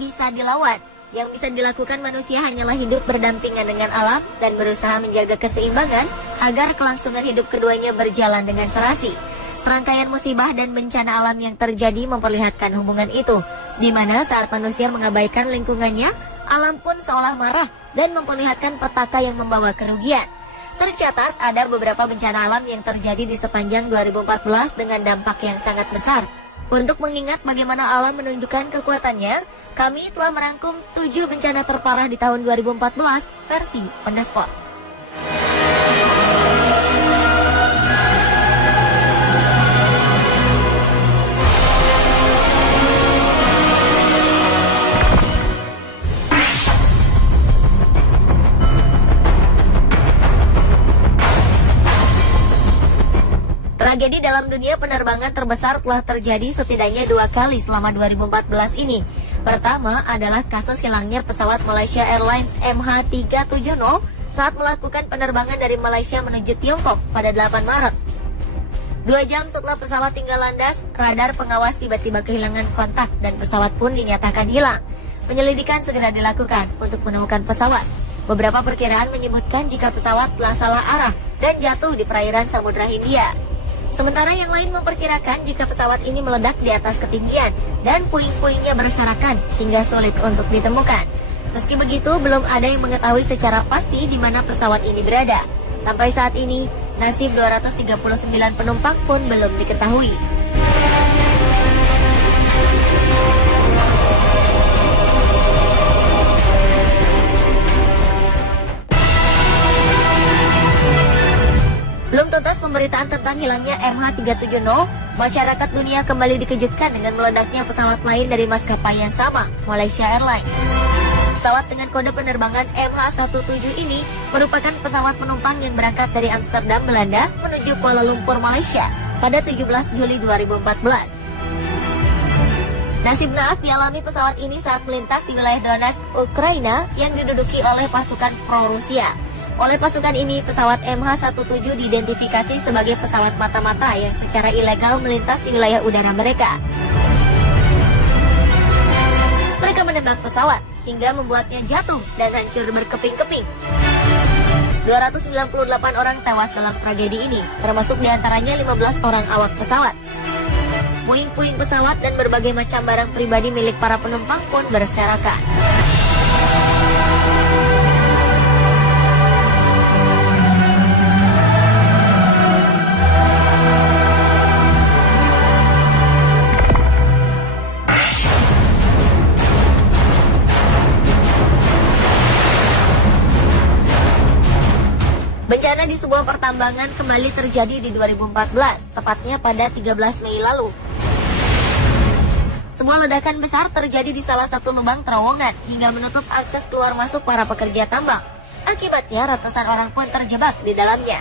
bisa dilawan. Yang bisa dilakukan manusia hanyalah hidup berdampingan dengan alam dan berusaha menjaga keseimbangan agar kelangsungan hidup keduanya berjalan dengan serasi. Serangkaian musibah dan bencana alam yang terjadi memperlihatkan hubungan itu, di mana saat manusia mengabaikan lingkungannya, alam pun seolah marah dan memperlihatkan petaka yang membawa kerugian. Tercatat ada beberapa bencana alam yang terjadi di sepanjang 2014 dengan dampak yang sangat besar. Untuk mengingat bagaimana alam menunjukkan kekuatannya, kami telah merangkum 7 bencana terparah di tahun 2014 versi On The Spot. Tragedi dalam dunia penerbangan terbesar telah terjadi setidaknya 2 kali selama 2014 ini. Pertama adalah kasus hilangnya pesawat Malaysia Airlines MH370 saat melakukan penerbangan dari Malaysia menuju Tiongkok pada 8 Maret. 2 jam setelah pesawat tinggal landas, radar pengawas tiba-tiba kehilangan kontak dan pesawat pun dinyatakan hilang. Penyelidikan segera dilakukan untuk menemukan pesawat. Beberapa perkiraan menyebutkan jika pesawat telah salah arah dan jatuh di perairan Samudra Hindia. Sementara yang lain memperkirakan jika pesawat ini meledak di atas ketinggian dan puing-puingnya berserakan hingga sulit untuk ditemukan. Meski begitu, belum ada yang mengetahui secara pasti di mana pesawat ini berada. Sampai saat ini, nasib 239 penumpang pun belum diketahui. Belum tuntas pemberitaan tentang hilangnya MH370, masyarakat dunia kembali dikejutkan dengan meledaknya pesawat lain dari maskapai yang sama, Malaysia Airlines. Pesawat dengan kode penerbangan MH17 ini merupakan pesawat penumpang yang berangkat dari Amsterdam, Belanda menuju Kuala Lumpur, Malaysia pada 17 Juli 2014. Nasib naas dialami pesawat ini saat melintas di wilayah Donetsk, Ukraina yang diduduki oleh pasukan pro-Rusia. Oleh pasukan ini, pesawat MH17 diidentifikasi sebagai pesawat mata-mata yang secara ilegal melintas di wilayah udara mereka. Mereka menembak pesawat hingga membuatnya jatuh dan hancur berkeping-keping. 298 orang tewas dalam tragedi ini, termasuk diantaranya 15 orang awak pesawat. Puing-puing pesawat dan berbagai macam barang pribadi milik para penumpang pun berserakan. Bencana di sebuah pertambangan kembali terjadi di 2014, tepatnya pada 13 Mei lalu. Sebuah ledakan besar terjadi di salah satu lubang terowongan hingga menutup akses keluar masuk para pekerja tambang. Akibatnya ratusan orang pun terjebak di dalamnya.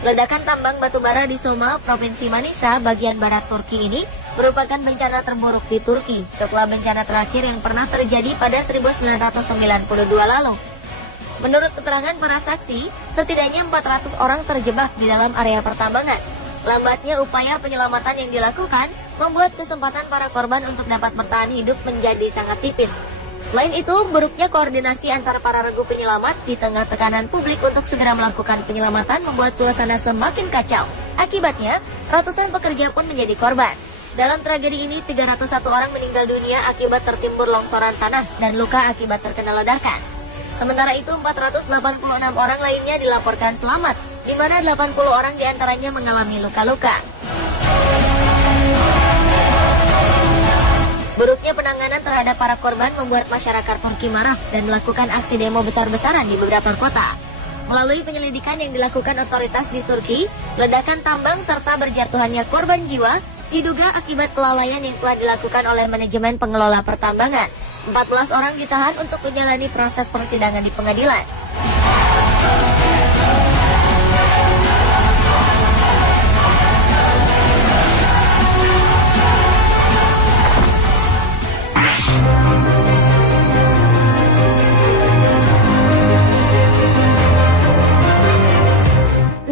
Ledakan tambang batubara di Soma, Provinsi Manisa, bagian barat Turki ini merupakan bencana terburuk di Turki setelah bencana terakhir yang pernah terjadi pada 1992 lalu. Menurut keterangan para saksi, setidaknya 400 orang terjebak di dalam area pertambangan. Lambatnya upaya penyelamatan yang dilakukan membuat kesempatan para korban untuk dapat bertahan hidup menjadi sangat tipis. Selain itu, buruknya koordinasi antara para regu penyelamat di tengah tekanan publik untuk segera melakukan penyelamatan membuat suasana semakin kacau. Akibatnya, ratusan pekerja pun menjadi korban. Dalam tragedi ini, 301 orang meninggal dunia akibat tertimbun longsoran tanah dan luka akibat terkena ledakan. Sementara itu, 486 orang lainnya dilaporkan selamat, di mana 80 orang diantaranya mengalami luka-luka. Buruknya penanganan terhadap para korban membuat masyarakat Turki marah dan melakukan aksi demo besar-besaran di beberapa kota. Melalui penyelidikan yang dilakukan otoritas di Turki, ledakan tambang serta berjatuhannya korban jiwa diduga akibat kelalaian yang telah dilakukan oleh manajemen pengelola pertambangan. 14 orang ditahan untuk menjalani proses persidangan di pengadilan.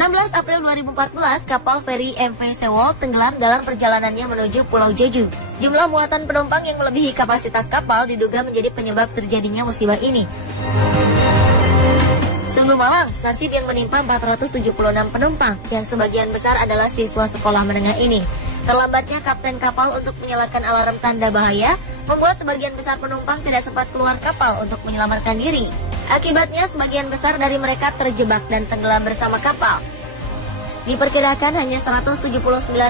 16 April 2014, kapal feri MV Sewol tenggelam dalam perjalanannya menuju Pulau Jeju. Jumlah muatan penumpang yang melebihi kapasitas kapal diduga menjadi penyebab terjadinya musibah ini. Sungguh malang nasib yang menimpa 476 penumpang, yang sebagian besar adalah siswa sekolah menengah ini. Terlambatnya kapten kapal untuk menyalakan alarm tanda bahaya membuat sebagian besar penumpang tidak sempat keluar kapal untuk menyelamatkan diri. Akibatnya, sebagian besar dari mereka terjebak dan tenggelam bersama kapal. Diperkirakan hanya 179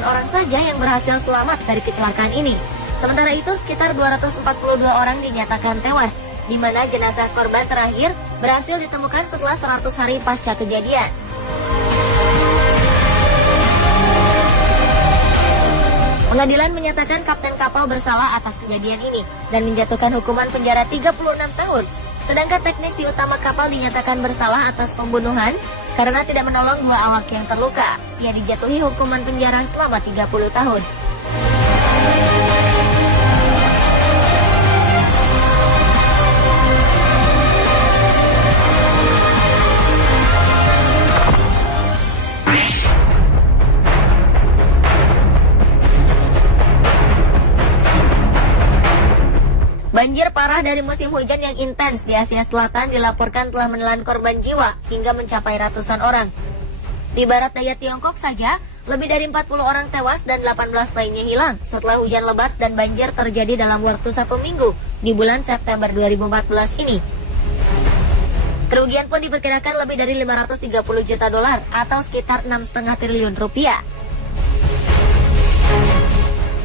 orang saja yang berhasil selamat dari kecelakaan ini. Sementara itu, sekitar 242 orang dinyatakan tewas, di mana jenazah korban terakhir berhasil ditemukan setelah 100 hari pasca kejadian. Pengadilan menyatakan kapten kapal bersalah atas kejadian ini dan menjatuhkan hukuman penjara 36 tahun. Sedangkan teknisi utama kapal dinyatakan bersalah atas pembunuhan karena tidak menolong dua awak yang terluka. Ia dijatuhi hukuman penjara selama 30 tahun. Banjir parah dari musim hujan yang intens di Asia Selatan dilaporkan telah menelan korban jiwa hingga mencapai ratusan orang. Di barat daya Tiongkok saja, lebih dari 40 orang tewas dan 18 lainnya hilang setelah hujan lebat dan banjir terjadi dalam waktu 1 minggu di bulan September 2014 ini. Kerugian pun diperkirakan lebih dari 530 juta dolar atau sekitar 6,5 triliun rupiah.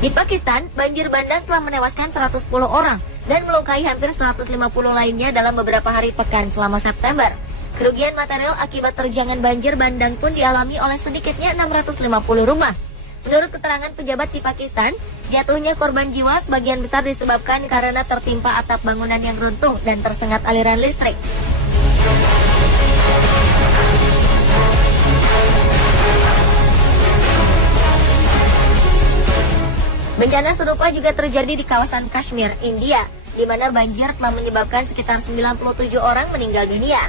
Di Pakistan, banjir bandang telah menewaskan 110 orang dan melukai hampir 150 lainnya dalam beberapa hari pekan selama September. Kerugian material akibat terjangan banjir bandang pun dialami oleh sedikitnya 650 rumah. Menurut keterangan pejabat di Pakistan, jatuhnya korban jiwa sebagian besar disebabkan karena tertimpa atap bangunan yang runtuh dan tersengat aliran listrik. Bencana serupa juga terjadi di kawasan Kashmir, India, di mana banjir telah menyebabkan sekitar 97 orang meninggal dunia.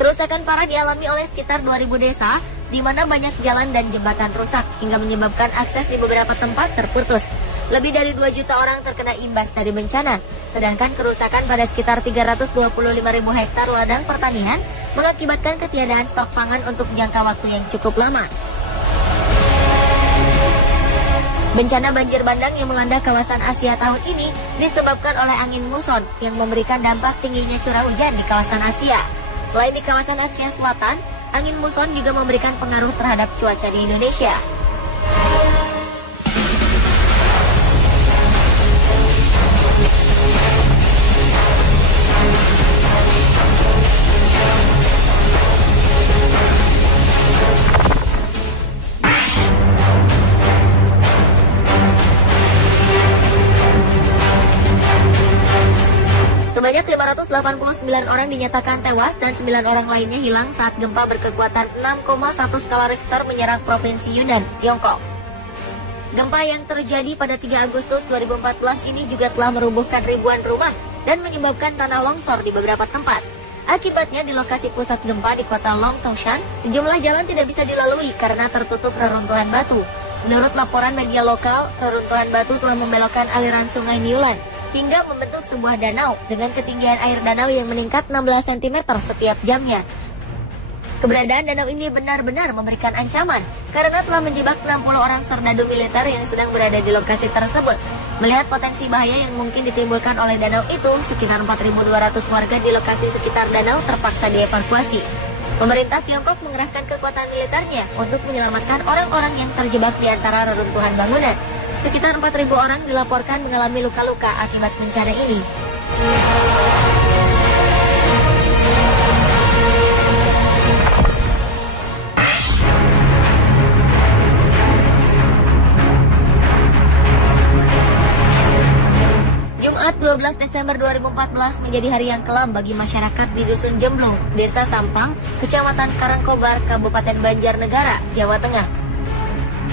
Kerusakan parah dialami oleh sekitar 2.000 desa, di mana banyak jalan dan jembatan rusak, hingga menyebabkan akses di beberapa tempat terputus. Lebih dari 2 juta orang terkena imbas dari bencana, sedangkan kerusakan pada sekitar 325.000 hektar ladang pertanian mengakibatkan ketiadaan stok pangan untuk jangka waktu yang cukup lama. Bencana banjir bandang yang melanda kawasan Asia tahun ini disebabkan oleh angin muson yang memberikan dampak tingginya curah hujan di kawasan Asia. Selain di kawasan Asia Selatan, angin muson juga memberikan pengaruh terhadap cuaca di Indonesia. Sebanyak 589 orang dinyatakan tewas dan 9 orang lainnya hilang saat gempa berkekuatan 6,1 skala Richter menyerang Provinsi Yunnan, Tiongkok. Gempa yang terjadi pada 3 Agustus 2014 ini juga telah merubuhkan ribuan rumah dan menyebabkan tanah longsor di beberapa tempat. Akibatnya di lokasi pusat gempa di kota Long Tongshan, sejumlah jalan tidak bisa dilalui karena tertutup reruntuhan batu. Menurut laporan media lokal, reruntuhan batu telah membelokkan aliran sungai Niulan hingga membentuk sebuah danau dengan ketinggian air danau yang meningkat 16 cm setiap jamnya. Keberadaan danau ini benar-benar memberikan ancaman karena telah menjebak 60 orang serdadu militer yang sedang berada di lokasi tersebut. Melihat potensi bahaya yang mungkin ditimbulkan oleh danau itu, sekitar 4.200 warga di lokasi sekitar danau terpaksa dievakuasi. Pemerintah Tiongkok mengerahkan kekuatan militernya untuk menyelamatkan orang-orang yang terjebak di antara reruntuhan bangunan. Sekitar 4.000 orang dilaporkan mengalami luka-luka akibat bencana ini. Jumat 12 Desember 2014 menjadi hari yang kelam bagi masyarakat di Dusun Jemblung, Desa Sampang, Kecamatan Karangkobar, Kabupaten Banjarnegara, Jawa Tengah.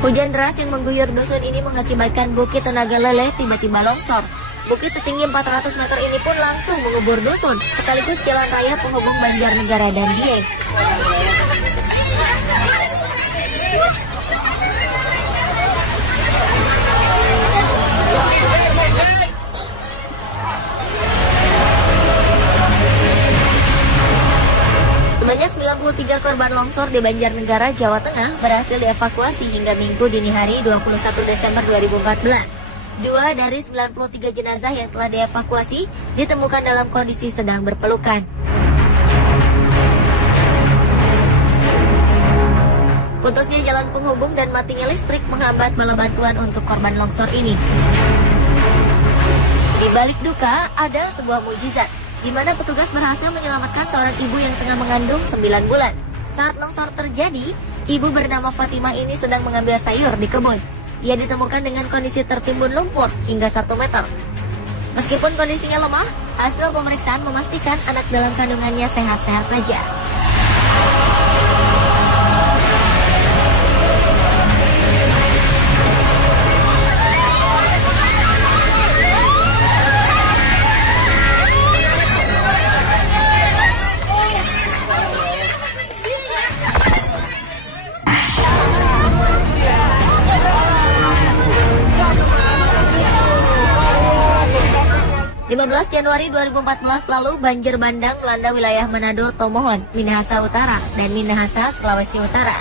Hujan deras yang mengguyur dusun ini mengakibatkan bukit Tenaga Leleh tiba-tiba longsor. Bukit setinggi 400 meter ini pun langsung mengubur dusun, sekaligus jalan raya penghubung Banjarnegara dan Dieng. Sebanyak 93 korban longsor di Banjarnegara, Jawa Tengah berhasil dievakuasi hingga Minggu dini hari 21 Desember 2014. 2 dari 93 jenazah yang telah dievakuasi ditemukan dalam kondisi sedang berpelukan. Putusnya jalan penghubung dan matinya listrik menghambat bala bantuan untuk korban longsor ini. Di balik duka, ada sebuah mujizat, di mana petugas berhasil menyelamatkan seorang ibu yang tengah mengandung 9 bulan. Saat longsor terjadi, ibu bernama Fatimah ini sedang mengambil sayur di kebun. Ia ditemukan dengan kondisi tertimbun lumpur hingga 1 meter. Meskipun kondisinya lemah, hasil pemeriksaan memastikan anak dalam kandungannya sehat-sehat saja. Lima 15 Januari 2014 lalu banjir bandang melanda wilayah Manado, Tomohon, Minahasa Utara, dan Minahasa, Sulawesi Utara.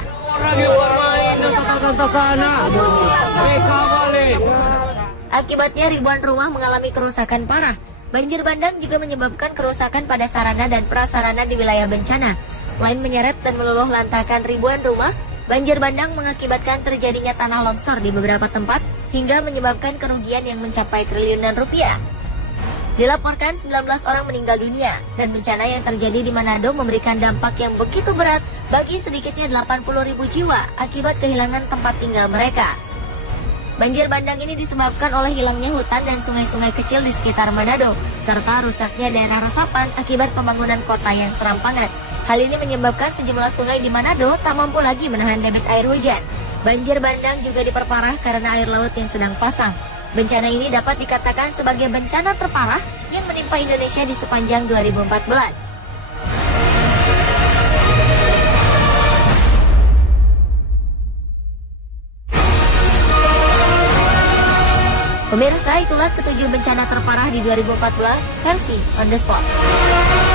Akibatnya ribuan rumah mengalami kerusakan parah. Banjir bandang juga menyebabkan kerusakan pada sarana dan prasarana di wilayah bencana. Selain menyeret dan meluluh lantakan ribuan rumah, banjir bandang mengakibatkan terjadinya tanah longsor di beberapa tempat hingga menyebabkan kerugian yang mencapai triliunan rupiah. Dilaporkan 19 orang meninggal dunia, dan bencana yang terjadi di Manado memberikan dampak yang begitu berat bagi sedikitnya 80.000 jiwa akibat kehilangan tempat tinggal mereka. Banjir bandang ini disebabkan oleh hilangnya hutan dan sungai-sungai kecil di sekitar Manado, serta rusaknya daerah resapan akibat pembangunan kota yang serampangan. Hal ini menyebabkan sejumlah sungai di Manado tak mampu lagi menahan debit air hujan. Banjir bandang juga diperparah karena air laut yang sedang pasang. Bencana ini dapat dikatakan sebagai bencana terparah yang menimpa Indonesia di sepanjang 2014. Pemirsa, itulah ketujuh bencana terparah di 2014 versi On The Spot.